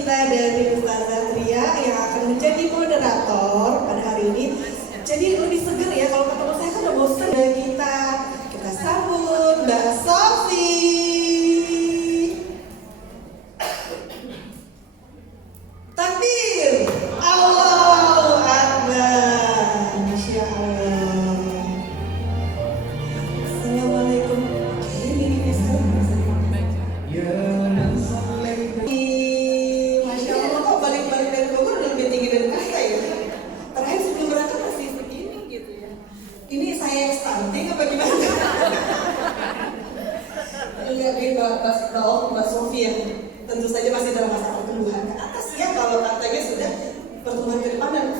kita dari Ustazah Tria yang akan menjadi moderator pada hari ini. Jadi lebih seger ya, kalau ketemu saya kan udah bosan ya kita sambut Mbak Sofi. Takbir, Allahu Akbar, Masya Allah. Assalamualaikum. Ini Masya Allah, kok balik-balik dari Bogor udah lebih tinggi dari saya ya. Terakhir sebelum berangkat masih begini gitu ya. Ini saya yang stunting apa gimana? Lihat ini Mbak Sofi yang tentu saja masih dalam masa pertumbuhan ke atas ya, kalau katanya sudah pertumbuhan ke depan dan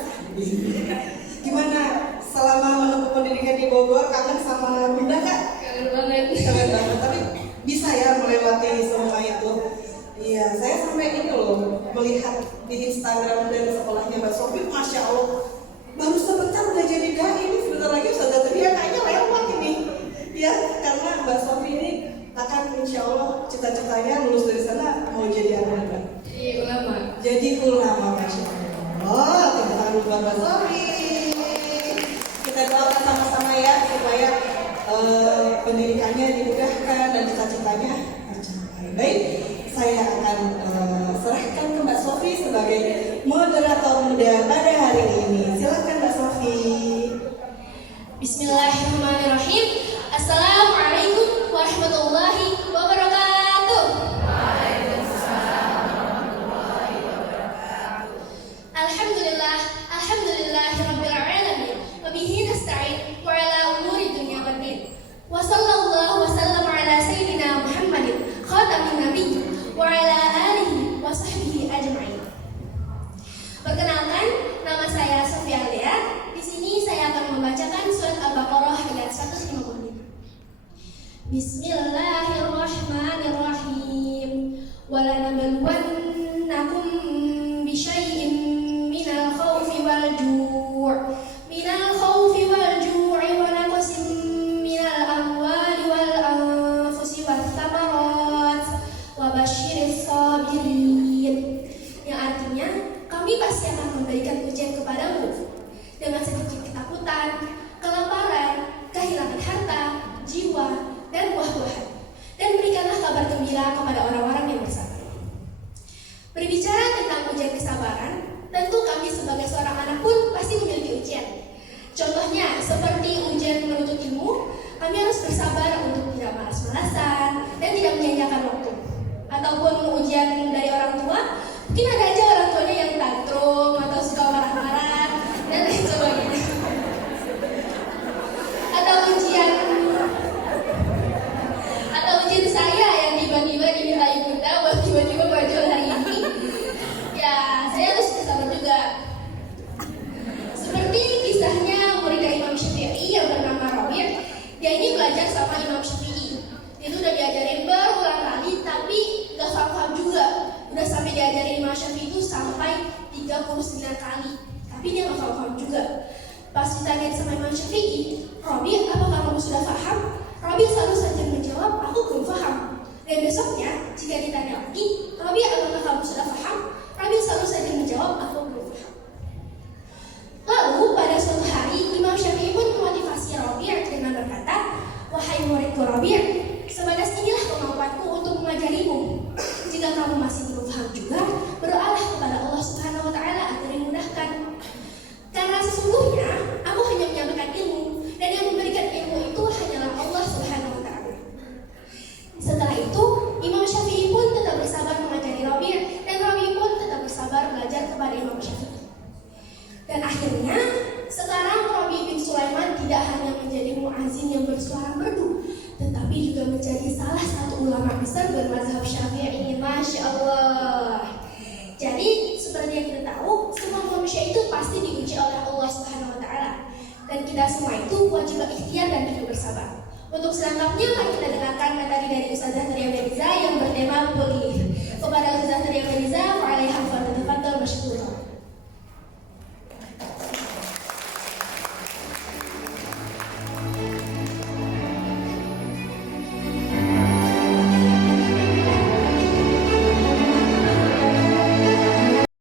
gimana selama menempuh pendidikan di Bogor, kangen sama Bunda Kak? Kangen banget. Kangen banget, tapi bisa ya melewati semua itu. Iya, saya sampai ini loh melihat di Instagram dan sekolahnya Mbak Sofi, Masya Allah, baru sebentar udah jadi dai, ini sebentar lagi Ustazah Tria kayaknya lewat ini. Ya, karena Mbak Sofi ini akan insya Allah cita-citanya lulus dari sana mau jadi apa Mbak? Jadi ulama. Jadi ulama, Masya Allah. Tepuk tangan buat Mbak Sofi. Kita doakan sama-sama ya supaya pendidikannya dimudahkan dan cita-citanya tercapai. Baik, saya akan serahkan ke Mbak Sofi sebagai moderator muda pada hari ini. Silakan Mbak Sofi. Bismillahirrahmanirrahim. Assalamualaikum warahmatullahi wabarakatuh. Alhamdulillahirabbil alamin. Wa bihi nasta'in wa ala umuri dunya waddin. Wa sallallahu wa sallam ala sayyidina Muhammadin khatamin nabiyyin wa ala alihi wa sahbihi ajma'in. Perkenalkan, nama saya Sofia Lea. Di sini saya akan membacakan surat Al-Baqarah ayat 155. Bismillahirrahmanirrahim. Walanabluwannakum bisyai'in minal khawfi wal ju'i wa naqsin minal amwali wal anfusi wath thamarat wa basyyiris sabirin. Yang artinya, kami pasti akan memberikan ujian kepadamu dengan sedikit ketakutan, kelaparan, kehilangan harta, jiwa, dan buah-buahan, dan berikanlah kabar gembira kepada orang-orang yang bersabar. Berbicara tentang ujian kesabaran, tentu kami sebagai seorang anak pun pasti memiliki ujian. Contohnya seperti ujian menuntut ilmu, kami harus bersabar untuk tidak malas-malasan dan tidak menyanyiakan waktu. Ataupun ujian dari orang tua, mungkin ada aja orang tuanya yang tantrum atau suka marah-marah dan lain sebagainya. Atau ujian saya yang tiba-tiba diminta ibunda buat tiba-tiba maju hari ini. Ya, saya harus bersabar juga. Seperti kisahnya murid Imam Syafi'i yang bernama Rabi'. Dia ini belajar sama Imam Syafi'i. Dia itu udah diajarin berulang kali, tapi gak paham juga. Udah sampai diajarin Imam Syafi'i itu sampai 39 kali, tapi dia gak paham juga. Pas ditanya sama Imam Syafi'i, Rabi', apakah kamu sudah paham? Rabi' selalu saja menjawab, aku belum paham. Dan besoknya, jika ditanya lagi, Rabi', apakah kamu sudah paham? Rabi' selalu saja menjawab, aku belum paham. Lalu pada suatu hari, Imam Syafi'i pun memotivasi Rabi' dengan berkata, wahai muridku Rabi', sebatas inilah kemampuanku untuk mengajarimu. Jika kamu masih belum paham juga, berdoalah kepada Allah Subhanahu wa Ta'ala agar dimudahkan. Karena sesungguhnya, aku hanya menyampaikan ilmu, dan yang memberikan ilmu itu hanyalah Allah Subhanahu wa Ta'ala. Setelah itu, Imam Syafi'i pun tetap bersabar mengajari Rabi', dan Rabi' pun tetap bersabar belajar kepada Imam Syafi'i. Dan akhirnya, sekarang Rabi' bin Sulaiman tidak hanya menjadi muazzin yang bersuara merdu, tetapi juga menjadi salah satu ulama besar bermazhab Syafi'i. Masya Allah. Jadi, seperti yang kita tahu, semua manusia itu pasti diuji oleh Allah Subhanahu wa Ta'ala. Dan kita semua itu wajib berikhtiar dan juga bersabar. Untuk selengkapnya, mari kita dengarkan materi dari Ustazah Tria Beriza yang bertema pulih.